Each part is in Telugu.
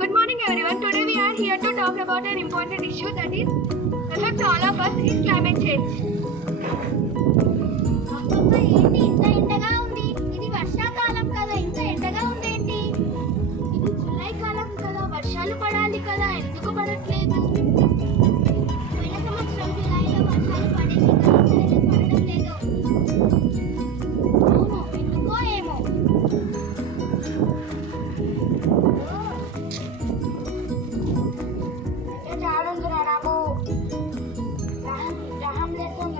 Good morning everyone. Today we are here to talk about an important issue that is affect all of us is climate change. ఏంటి ఇంత ఎండగా ఉంది? ఇది వర్షాకాలం కదా, ఇంత ఎండగా ఉంది ఏంటి? ఇది జూలై కాలం కదా, వర్షాలు పడాలి కదా, ఎందుకు పడట్లేదు? పోయిన సంవత్సరం జూలైలో వర్షాలు పడేవి పడడం లేదు. అవును, ఎందుకో ఏమో. జాడుందిరా రాము, గ్రహం లేకుండా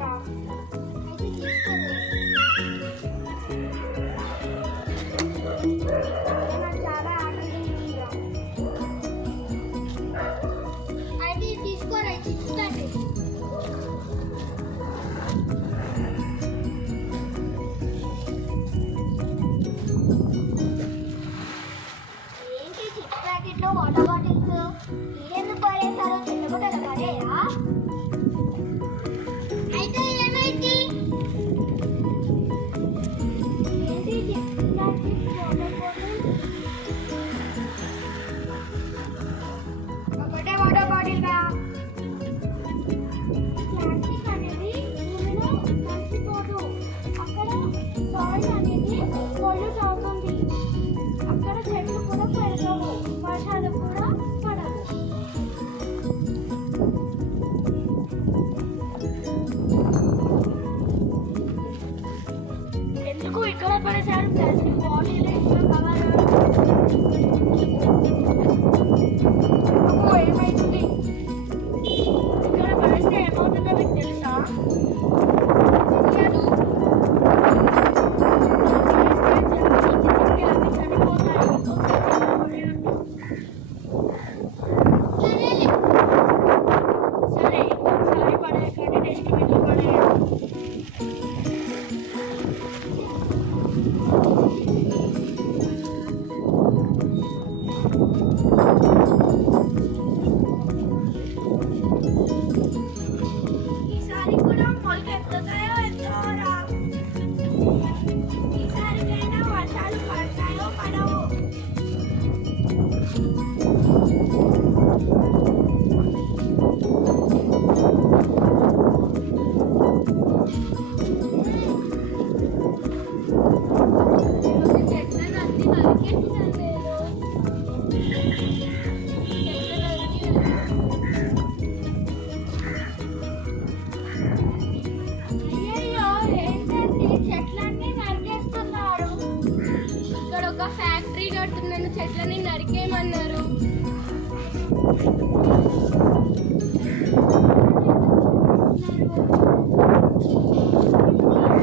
కడుతున్నాను, చెట్లని నరికేయమన్నారు.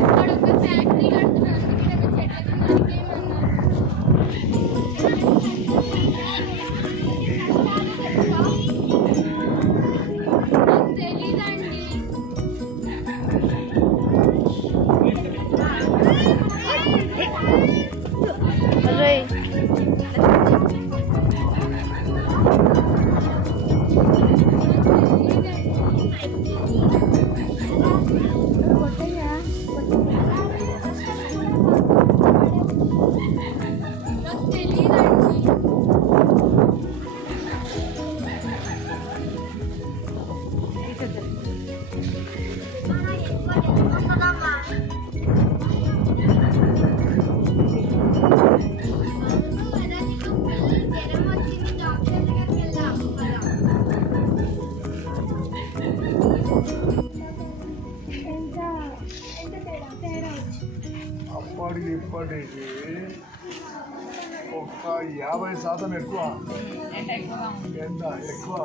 ఇక్కడ ఒక ఫ్యాక్టరీ కడుతున్నాను, అందుకే చెట్లని నరికేయమన్నారు. నాకు తెలీదండి. అప్పటికి ఇప్పటికి ఒక 50% ఎక్కువ. ఎంత ఎక్కువ?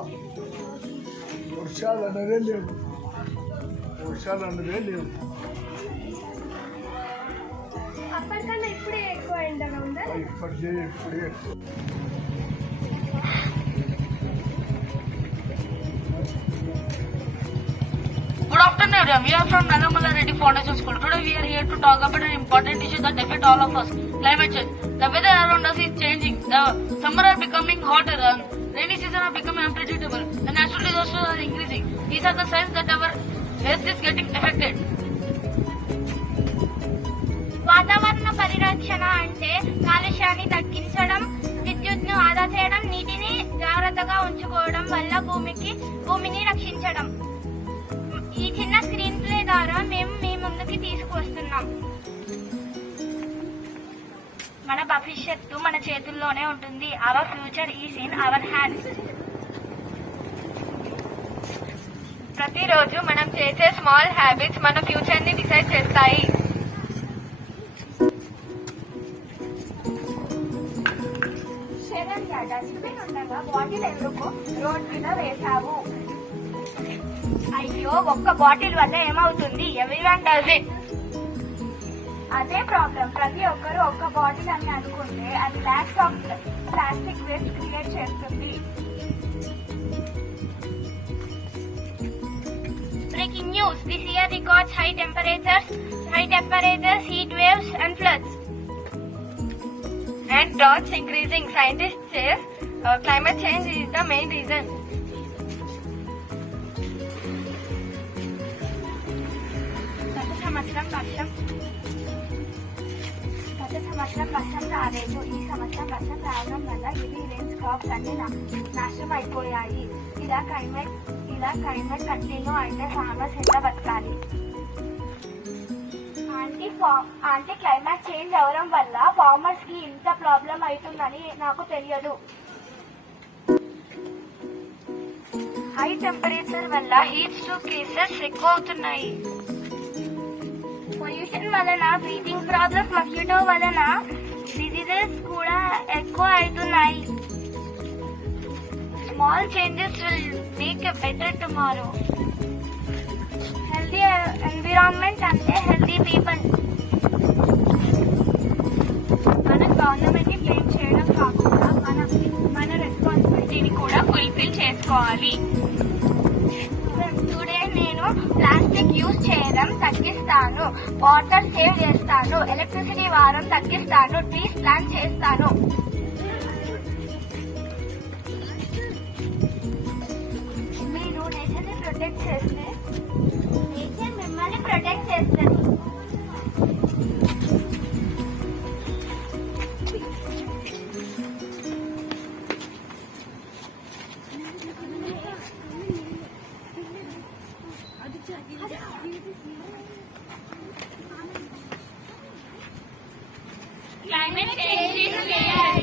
వర్షాలు అన్నదే లేవు, వర్షాలు అన్నదే లేవు. అప్పటికన్నా ఇప్పుడే ఎక్కువ ఎండగా ఉందా? ఇప్పటికే ఇప్పుడే ఎక్కువ. Good afternoon, everyone. We are from Nagamala Reddy Foundation School. Today we are here to talk about an important issue that affects all of us: climate change. The weather around us is changing. The summer are becoming hotter, and rainy season are becoming unpredictable. The natural disasters are increasing. These are the signs that our health is getting affected. వాతావరణ పరిరక్షణ అంటే కాలుష్యాన్ని తగ్గించడం, విద్యుత్ను ఆదా చేయడం, నీటిని జాగ్రత్తగా ఉంచుకోవడం వల్ల భూమిని రక్షించడం. ఈ చిన్న స్క్రీన్ ప్లే ద్వారా మేము మీ ముందుకి తీసుకువస్తున్నాం. మన భవిష్యత్తు మన చేతుల్లోనే ఉంటుంది. Our future is in our hands. ప్రతిరోజు మనం చేసే స్మాల్ హ్యాబిట్స్ మన ఫ్యూచర్ ని డిసైడ్ చేస్తాయి. డస్ట్బిన్ ఉండగా బాటిల్ ఎందుకు రోడ్ మీద వేశావు? అయ్యో, ఒక్క బాటిల్ వల్ల ఏమవుతుంది? Everyone does it. అదే ప్రాబ్లం. ప్రతి ఒక్కరు ఒక్క బాటిల్ అని అనుకుంటే అది lots of plastic waste create చేస్తుంది. Breaking news. This year records high temperatures, heat waves and floods. And droughts increasing. Scientists say climate change is the main reason. గత సంవత్సరం వర్షం రాలేదు. ఈ సంవత్సరం వర్షం రావడం వల్ల హెవీ రెయిన్స్ క్రాప్స్ అన్ని నాశనం అయిపోయాయి. ఇలా క్లైమేట్ కంటిన్యూ అయితే ఫార్మర్స్ ఎంత బతకాలి? ఆంటీ క్లైమేట్ చేంజ్ అవడం వల్ల ఫార్మర్స్ కి ఇంత ప్రాబ్లం అవుతుందని నాకు తెలియదు. హై టెంపరేచర్ వల్ల హీట్ స్ట్రోక్ కేసెస్ ఎక్కువ అవుతున్నాయి. పొల్యూషన్ వలన, బ్రీతింగ్ ప్రాబ్లమ్స్, మస్కిటో వలన డిజీజెస్ కూడా ఎక్కువ అవుతున్నాయి. Small changes will make a better tomorrow. Healthy environment అంటే హెల్తీ పీపుల్. మన గవర్నమెంట్ ని బ్లేమ్ చేయడం కాకుండా మన రెస్పాన్సిబిలిటీని కూడా ఫుల్ఫిల్ చేసుకోవాలి. టుడే నేను ప్లాస్టిక్ యూజ్ చేయడం తగ్గిస్తాను, వాటర్ సేవ్ చేస్తాను, ఎలక్ట్రిసిటీ వాడడం తగ్గిస్తాను, ట్రీస్ ప్లాంట్ చేస్తాను. మీరు నేచర్ని ప్రొటెక్ట్ చేస్తే నేచర్ మిమ్మల్ని ప్రొటెక్ట్ చేస్తుంది. Climate change is real.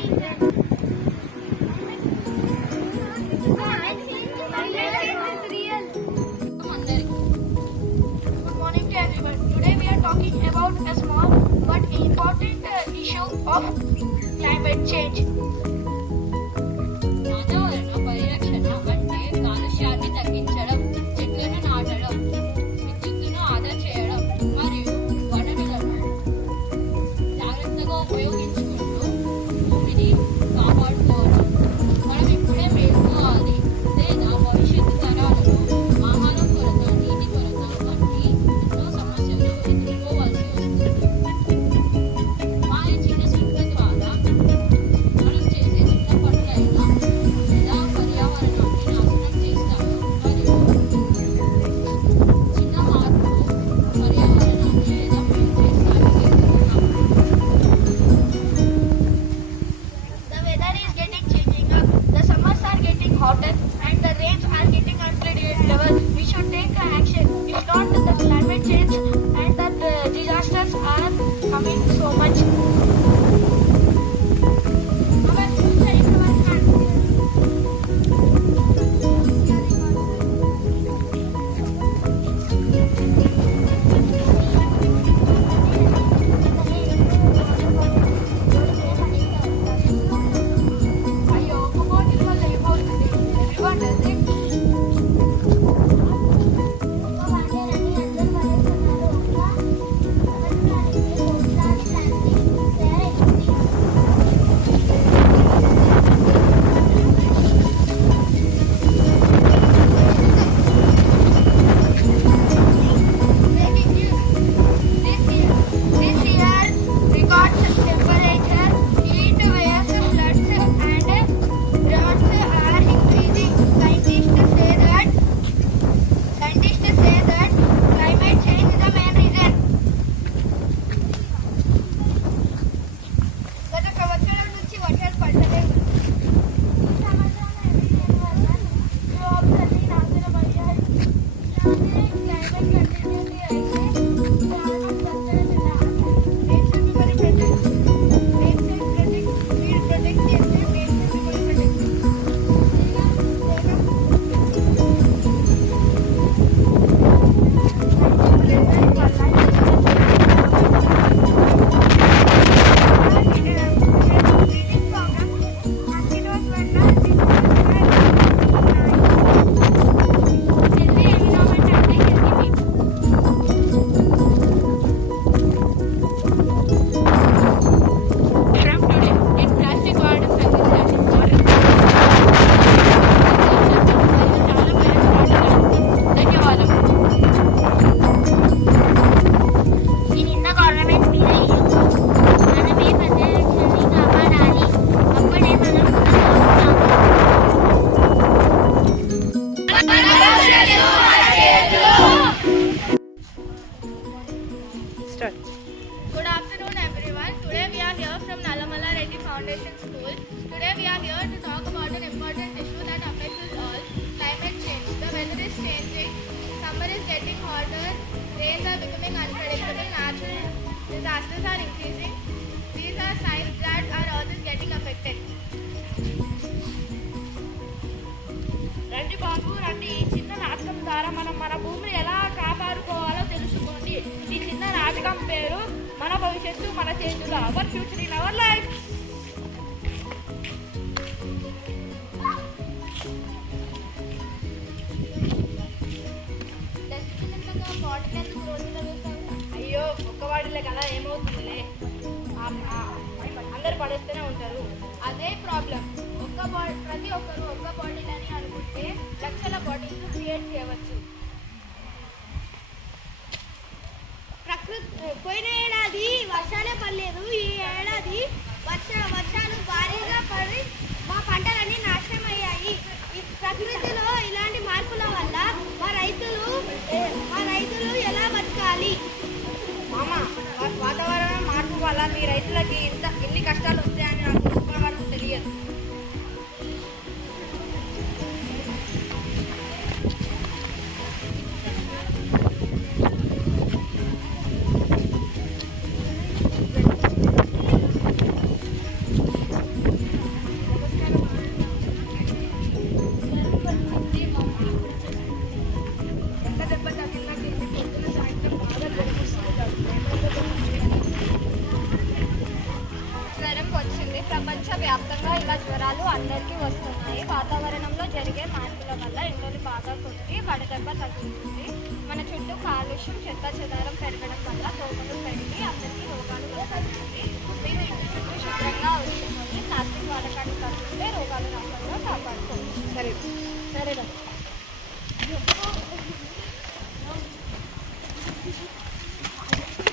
Good morning to everyone. Today we are talking about a small but important issue of climate change. వాతావరణ పరిరక్షణ అంటే కాలుష్యాన్ని తగ్గించడం, చెట్లను నాటడం, విద్యుత్తును ఆదా చేయడం మరియు వనరులను జాగ్రత్తగా ఉపయోగించుకుంటూ భూమిని కాపాడుకోవడం. మనం ఇప్పుడే మేల్కోవాలి, లేదా భవిష్యత్తు తరాలకు ఆహారం కొరత, నీటి కొరత వంటి ఎన్నో సమస్యలు ఎదుర్కోవాల్సి వస్తుంది. మా ఈ చిన్న స్ఫూర్తి ద్వారా మనం చేసే చిన్న పనులైనా ఎలా పర్యావరణాన్ని నాశనం చేస్తాము మరియు చిన్న మార్పులు పర్యావరణాన్ని ఎలా మేలు చేస్తాయో తెలుసుకుందాం. The weather is getting changing up. The summers are getting hotter and the rains are getting unpredictable. We should take action. If not, the climate change and the disasters are coming so much. Our future is our hand. అయ్యో ఒక బాటిల్ వల్ల ఏమవుతుంది? Everyone does it. Breaking news. This year records temperature, heat waves, floods and droughts are increasing. Scientists say that climate change is the main reason. గత సంవత్సరం నుంచి వర్షాలు పడలేదు. ఈ సంవత్సరం crops అన్ని నాశనమయ్యాయి. ఇలానే climate continuity అయితే ప్రాణం దక్కలేదా? Nature మిమ్మల్ని protect. Nature protect. మీరు protect చేస్తే nature మిమ్మల్ని protect. From today, in plastic bottles ధన్యవాదాలు. ఈ నిన్న గవర్నమెంట్ మీద ఇల్లు మనమే పరిరక్షణని కాపాడాలి. అప్పుడే మనం Good afternoon, everyone. Today we are here from Nalamala Reddy Foundation School. Today we are here to talk about an important issue that affects us all: climate change. The weather is changing. Summer is getting hotter. Rains are becoming unpredictable. Natural disasters are increasing. These are signs that our earth is getting affected. రండి బాబు రండి. ఈ చిన్న నాటకం ద్వారా మనం మన భూమిని ఎలా కాపాడుకోవాలో తెలుసుకోండి. ఈ చిన్న నాటకం పేరు మన భవిష్యత్తు మన చేతులు, our future in our life. అయ్యో ఒక్కవాడిలే కదా, ఏమవుతుందిలే. అందరు పడేస్తూనే ఉంటారు. అదే ప్రాబ్లం. ప్రతి ఒక్కరు ఒక్క బాటిల్ అని అనుకుంటే లక్షల బాటిల్స్ క్రియేట్ చేయవచ్చు. పోయిన ఏడాది వర్షాలే పడలేదు. ఈ ఏడాది వర్షాలు భారీగా పడి మా పంటలన్నీ నాశనం అయ్యాయి. ఈ ప్రకృతిలో ఇలాంటి మార్పుల వల్ల మా రైతులు ఎలా బతకాలి? మామ, వాతావరణ మార్పు వల్ల మీ రైతులకి ఎన్ని కష్టాలు వస్తాయని నాకు ఇప్పటి వరకు తెలియదు. జ్వరం వచ్చింది. ప్రపంచవ్యాప్తంగా ఇలా జ్వరాలు అందరికీ వస్తున్నాయి. వాతావరణంలో జరిగే మార్పుల వల్ల ఎండలు బాగా కొట్టి వడదెబ్బ తగ్గుతుంది. మన చుట్టూ కాలుష్యం చెత్త చెదారం పెరగడం వల్ల దోమలు పెరిగి అందరికీ రోగాలు వస్తాయి. మీరు ఇంటి చుట్టూ శుభ్రంగా ఉంచుకొని ప్లాస్టిక్ వాడకాన్ని తగ్గిస్తే రోగాలు రాకుండా కాపాడుకోవచ్చు. సరేనా?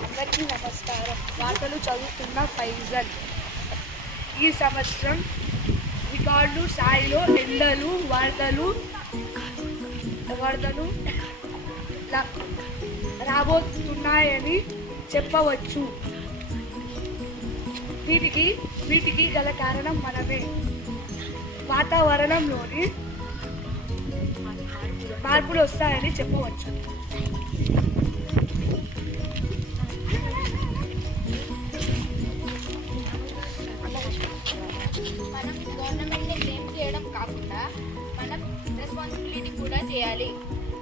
అందరికీ నమస్కారం. వార్తలు చదువుతున్న ఫైజల్. ఈ సంవత్సరం రికార్డు స్థాయిలో ఎండలు వరదలు రాబోతున్నాయని చెప్పవచ్చు. వీటికి గల కారణం మనమే. వాతావరణంలోని మార్పులు వస్తాయని చెప్పవచ్చు. మనం గవర్నమెంట్ని బ్లేమ్ చేయడం కాకుండా మనం రెస్పాన్సిబిలిటీ కూడా చేయాలి.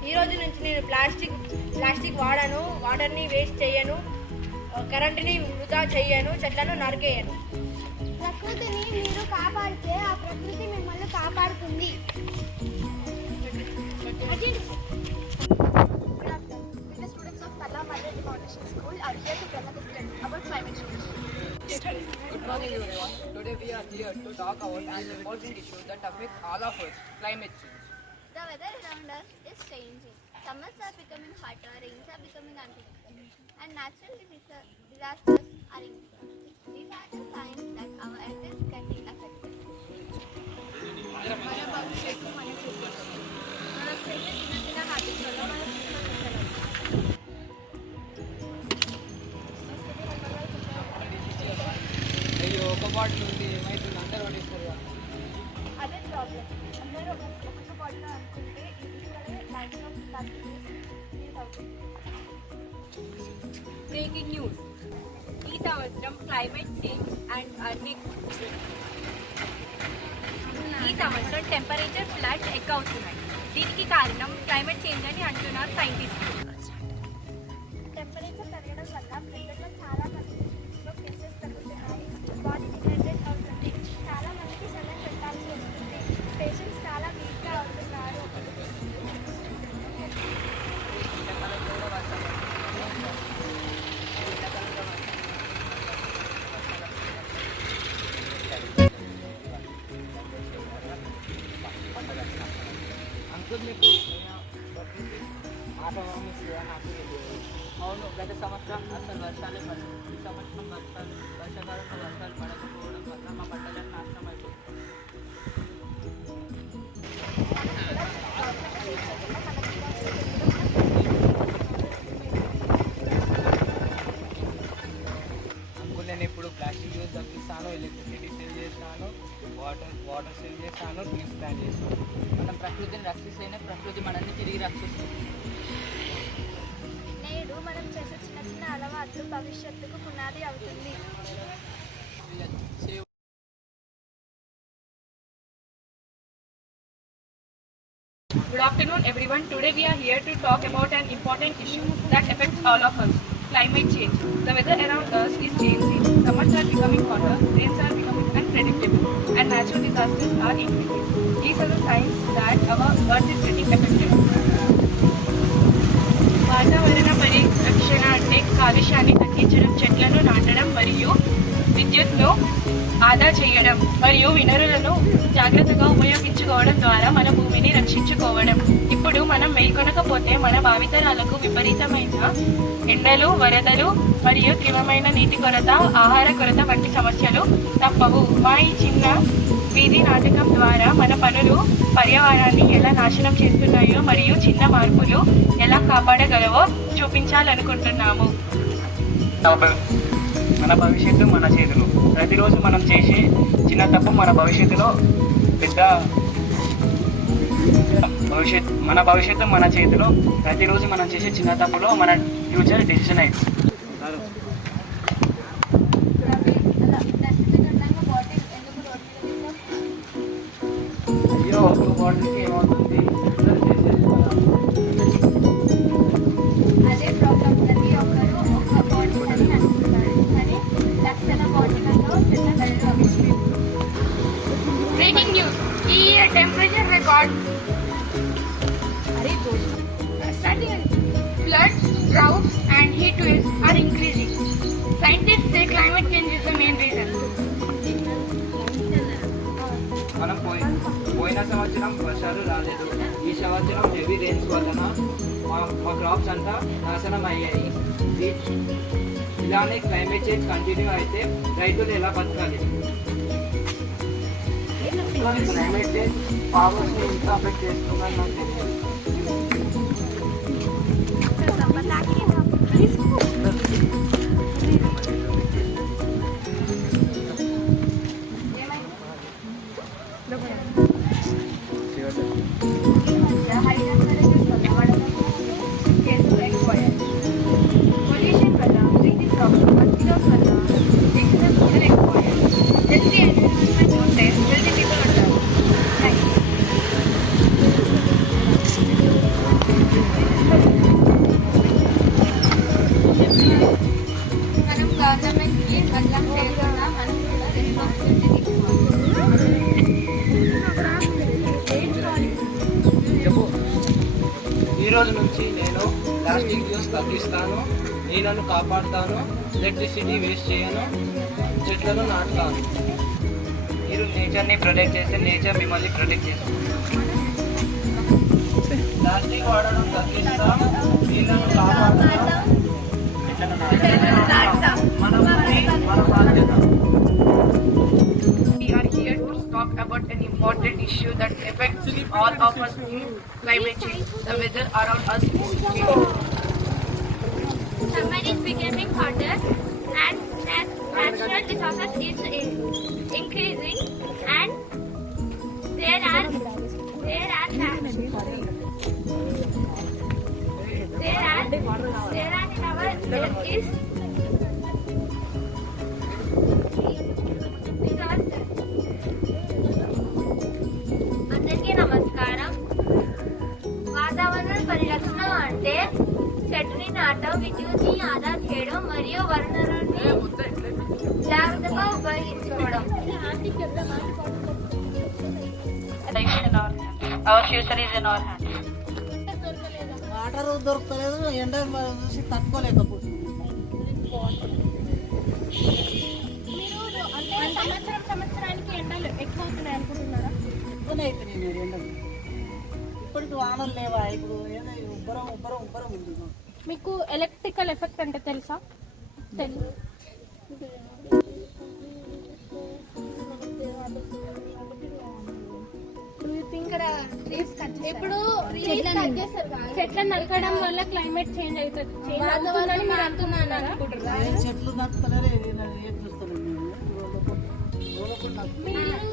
ఈ రోజు నుంచి నేను ప్లాస్టిక్ వాడను, వాటర్ని వేస్ట్ చేయను, కరెంటుని వృధా చేయను, చెట్లను నరికేయను. ప్రకృతిని మీరు కాపాడితే ఆ ప్రకృతి మిమ్మల్ని కాపాడుతుంది. Students of Kala Madhya Foundation School are here to tell us about climate change. Good morning everyone. Today we are here to talk about an important issue that affects all of us, climate change. The weather around us is changing. Summers are becoming hotter, rains are becoming unpredictable, and natural disasters are increasing. These are the signs that our earth is getting affected. మన భవిష్యత్తు మన చేతిలో. మనం చేసే చిన్న చిన్న హ్యాబిట్స్ వల్ల మన అయ్యో ఒక బాటిల్ ఉంది ఏమైతుంది అందరూ పడేస్తారు కదా. అదే ప్రాబ్లం. అందరూ ఒక్కొక్క బాటిల్ అనుకుంటే ఇంటికనే మ్యాక్సిమం ప్లాస్టిక్ యూజ్ అవుతుంది. Breaking news. ఈ సంవత్సరం క్లైమేట్ చేంజ్ అండ్ ఈ సంవత్సరం టెంపరేచర్ ఫ్లాట్ అవుతున్నాయి. దీనికి కారణం క్లైమేట్ చేంజ్ అని అంటున్నారు సైంటిస్టులు. టెంపరేచర్ పెరగడం వల్ల ప్రజల్లో చాలా మందిలో కేసెస్ పెరుగుతున్నాయి. బాడీ డిహైడ్రేట్ అవుతుంది. చాలా మందికి సెలవు పెట్టాల్సి వస్తుంది. పేషెంట్స్ చాలా వీక్గా అవుతున్నారు. అంకుల్ మీకు అవును, గత సంవత్సరం అసలు వర్షాలే పడలేదు. ఈ సంవత్సరం వర్షాకాలంలో వర్షాలు పడకపోవడం వల్ల మా పంటలను నాశనం అయిపోయింది. అంకుల్ నేను ఇప్పుడు ప్లాస్టిక్ యూజ్ తగ్గిస్తాను, ఎలక్ట్రిసిటీ సేవ్ చేస్తాను, వాటర్ సేవ్ చేస్తాను, ట్రీస్ ప్లాంట్ చేస్తాను. మనం ప్రకృతిని రక్షిస్తేనే ప్రకృతి మనల్ని తిరిగి రక్షిస్తుంది. నేడు మనం చేసే చిన్న చిన్న అలవాట్లు భవిష్యత్తుకు పునాది అవుతుంది. Good afternoon everyone. Today we are here to talk about an important issue that affects all of us, climate change. The weather around us is changing. Summers are becoming hotter, rains are becoming unpredictable, and natural disasters are increasing. These are the signs that our earth is getting affected. వాతావరణ పరిరక్షణ అంటే కాలుష్యాన్ని తగ్గించడం, చెట్లను నాటడం మరియు విద్యుత్ను ఆదా చేయడం మరియు వనరులను జాగ్రత్తగా ఉపయోగించుకోవడం ద్వారా మన భూమిని రక్షించుకోవడం. ఇప్పుడు మనం మేల్కొనకపోతే మన భావితరాలకు విపరీతమైన ఎండలు, వరదలు మరియు తీవ్రమైన నీటి కొరత, ఆహార కొరత వంటి సమస్యలు తప్పవు. మా ఈ చిన్న వీధి నాటకం ద్వారా మన పనులు పర్యావరణాన్ని ఎలా నాశనం చేస్తున్నాయో మరియు చిన్న మార్పులు ఎలా కాపాడగలవో చూపించాలనుకుంటున్నాము. మన భవిష్యత్తు మన చేతిలో. ప్రతిరోజు మనం చేసే చిన్న తప్పు మన భవిష్యత్తులో పెద్ద మన భవిష్యత్తు మన చేతిలో. ప్రతిరోజు మనం చేసే చిన్న తప్పులో మన ఫ్యూచర్ డెసిషన్ అయింది. అయ్యో ఒక బాటిల్కి ఏమవుతుంది? అదే ప్రాబ్లం. ప్రతి ఒక్కరూ ఒక బాటిల్ అని అనుకుంటారు, కానీ లక్షల బాటిళ్లలో చిన్న కళ్ళు అవి. క్రాప్స్ అంతా నాశనం అయ్యాయి. ఇలానే క్లైమేట్ చేంజ్ కంటిన్యూ అయితే రైతులు ఎలా బతకాలి? క్లైమేట్ చేంజ్ ఫార్మర్స్ని ఎంత అఫెక్ట్ చేస్తుందని నాకు తెలియదు. పొల్యూషన్ వల్ల బ్రీతింగ్ ప్రాబ్లమ్, మస్కిటోస్ వల్ల ఎక్సెస్ ఫుడ్ ఎక్కువ. హెల్తీ ఎన్విరాన్మెంట్ ఉంటే హెల్తీ పీపుల్ ఉంటారు. మనం గవర్నమెంట్కి బదలం చేయకుండా మనం కూడా రెస్పాన్సిబిలిటీ తీసుకోవాలి. ఈ రోజు నుంచి నేను ప్లాస్టిక్ యూస్ తగ్గిస్తాను, నీళ్ళను కాపాడుతాను, ఎలక్ట్రిసిటీ వేస్ట్ చేయను, చెట్లను నాటుతాను. మీరు నేచర్ని ప్రొటెక్ట్ చేస్తే నేచర్ మిమ్మల్ని ప్రొటెక్ట్ చేస్తుంది. ప్లాస్టిక్ వాడడం తగ్గిస్తాం, నీళ్ళను కాపాడుతాం, చెట్లను నాటుతాం. మన బాధ్యత. We are here to talk about an important issue that affects all of us in climate change. The weather around us is changing. Summer is becoming hotter and natural disasters is increasing, and there are in our earth is అందరికీ నమస్కారం. వాతావరణ పరిరక్షణ అంటే చెట్టుని నాటడం, విద్యుత్ని ఆదా చేయడం మరియు వనరుల్ని జాగ్రత్తగా ఉపయోగించుకోవడం. Our future is in our hands. Water దొరకలేదు, ఎండ చూసి తట్టుకోలేకపోతుంది. సంవత్సరానికి ఎండలు ఎక్కువ అవుతున్నాయి అనుకుంటున్నారా? ఎక్కువనే అయిపోయినాయి నేను ఎండలు. ఇప్పటికి వానలు లేవా? ఇప్పుడు ఏదో ఉబ్బరం ఉంది. మీకు ఎలక్ట్రికల్ ఎఫెక్ట్ అంటే తెలుసా? ఇప్పుడు చెట్లను నరకడం వల్ల క్లైమేట్ చేంజ్ అవుతుంది. చెట్లు నడుపుతలేరు, ఏం చూస్తలేదు.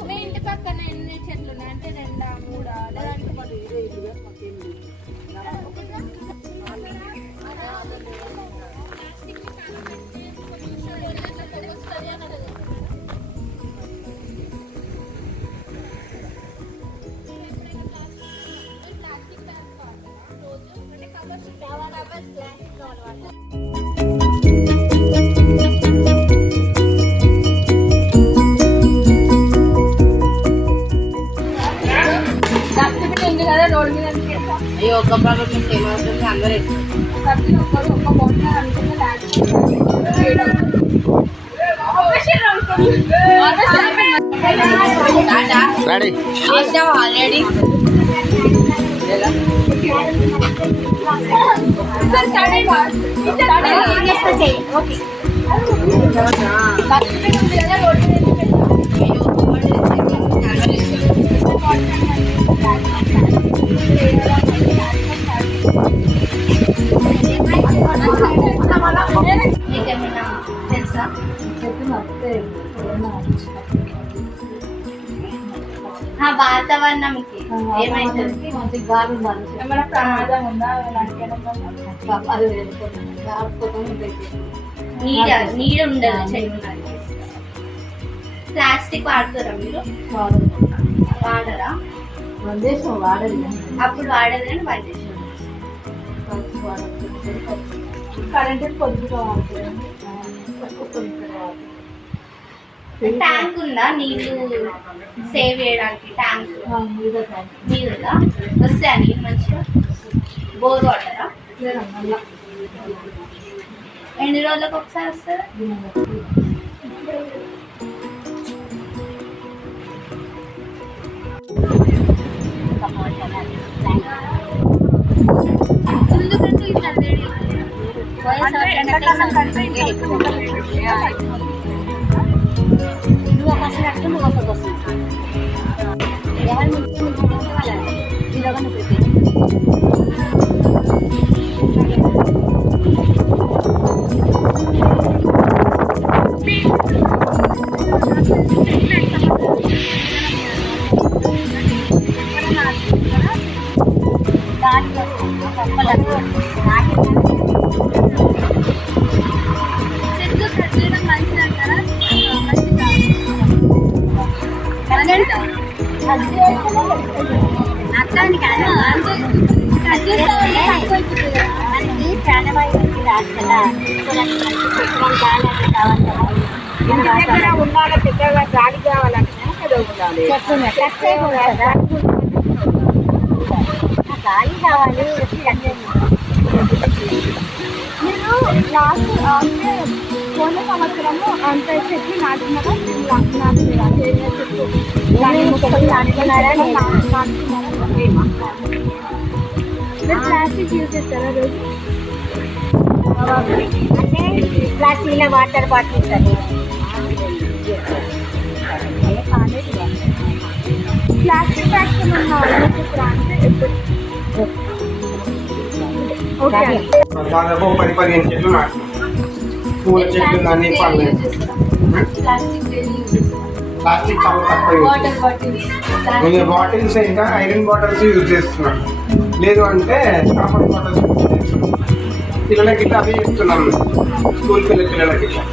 మీ ఇంటి పక్కన ఎన్ని చెట్లు ఉన్నాయి? అంటే 2, 3 లేదంటే అయ్యో ఒక్క ప్రాబ్లం ఏమవుతుంది అందరూ ఆల్రెడీ తెలుసా? వాతావరణంకి ఏమైతుంది? ఏమైనా ప్రమాదం ఉందా? నీడ ఉండదు చెట్టు. ప్లాస్టిక్ వాడుతారా మీరు? వాడరా? అప్పుడు వాడదు కానీ బందేశం. కరెంట్ పొద్దుగా వాడుతుంది. ట్యాంక్ ఉందా నీళ్ళు సేవ్ చేయడానికి? ట్యాంక్ నీరుందా? వస్తాయా నీళ్ళు మంచిగా? బోర్ వాటరా? ఎన్ని రోజులకు ఒకసారి వస్తారా? ముందు కంటే ఇది వేడి అంటే ఎండాకాలం కంటే ఇంకా ఎక్కువ ఉంటుంది. నువ్వు ఒక వస్తుంది అంటే నువ్వు ఒక వస్తుంది ఎవరి ముందు వాళ్ళంటే ఈలోగా నువ్వు ప్రిపేర్ చెట్లు కట్ చేయడం మంచిది అంటారా? అట్లాని కాదు అంటే కట్ చేస్తా ఉంటే తక్కువ అవుతుంది కదా. మనకి ప్రాణవాయువు రాదు కదా. సో నాకు మంచి పెట్రోల్ కావాలి కావాలి కదా. ఉండాలి పెద్దగా గాలి కావాలంటే ఉండాలి. చెట్లు కట్ చేయకూడదు కదా. గాలి కావాలి మీరు లాస్ట్ అంటే పోయిన సంవత్సరము అంత చెట్లు నాటున్నారా? నాటున్నారా? చెట్లు మొక్కలు నాటుకున్నారా? మీరు ప్లాస్టిక్ యూజ్ చేస్తారా రోజు? అంటే ప్లాస్టిక్ వాటర్ బాటిల్స్ అని ప్లాస్టిక్ బ్యాగ్స్ అంటే ఎప్పుడు ఓకే దాదాపు 10-15 చెట్లు నాటున్నాం. పూల చెట్లు కానీ పళ్ళు. ప్లాస్టిక్ చాలా తక్కువ నేను బాటిల్స్ ఇంకా ఐరన్ బాటిల్స్ యూజ్ చేస్తున్నాను. లేదు అంటే కాపర్ బాటిల్స్ యూజ్ చేస్తున్నాను. పిల్లలకి ఇట్లా అవి ఇస్తున్నాను స్కూల్ పిల్లలకి ఇట్లా